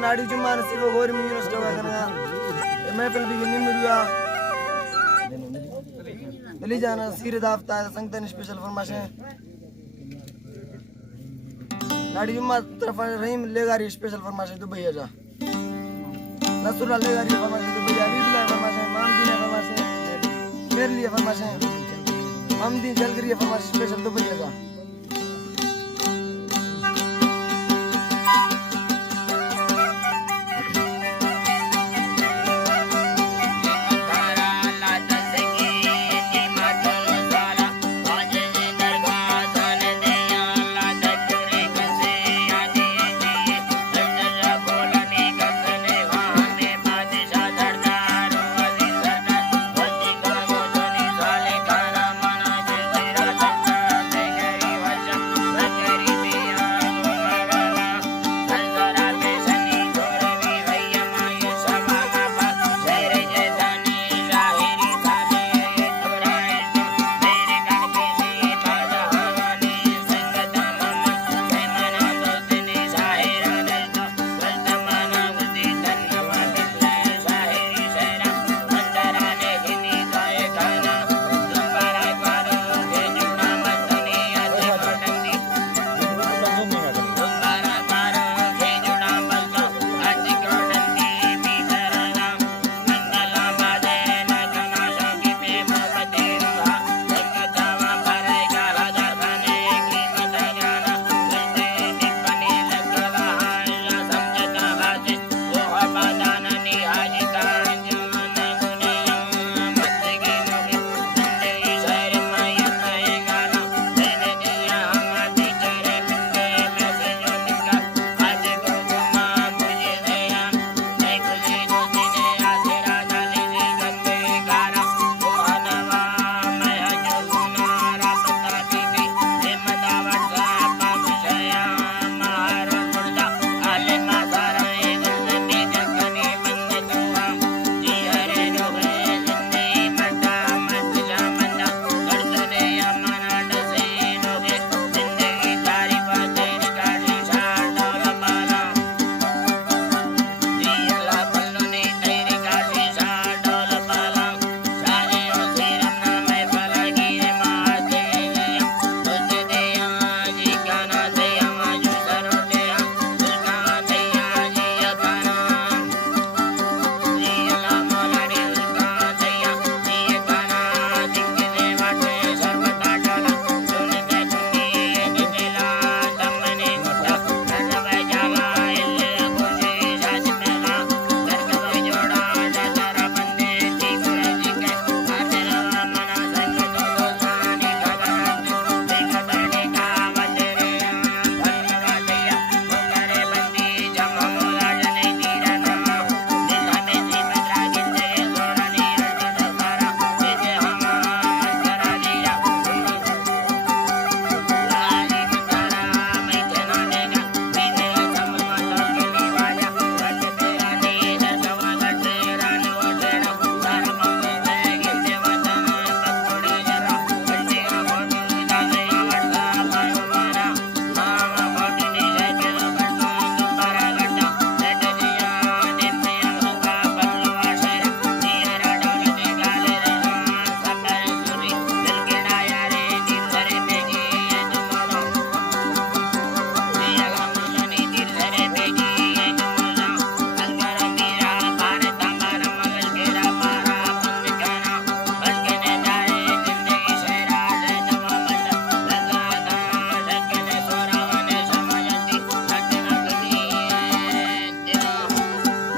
नाड़ी जुम्मा नसीब गोरी में यूनिवर्सिटी का करना महफिल भी निमरुआ दिल्ली जाना सीरे दाफ्ता संगतन स्पेशल फरमाइशें नाड़ी जुम्मा तरफ रहीम लेगारी स्पेशल फरमाइशें दुबई जा नसरुल्लाह लेगारी फरमाइशें दुबई अभी भी फरमाइशें मामदी ने फरमाइशें मेरे लिए फरमाइशें मामदी जलगरी फरमाइशें स्पेशल दुबई जा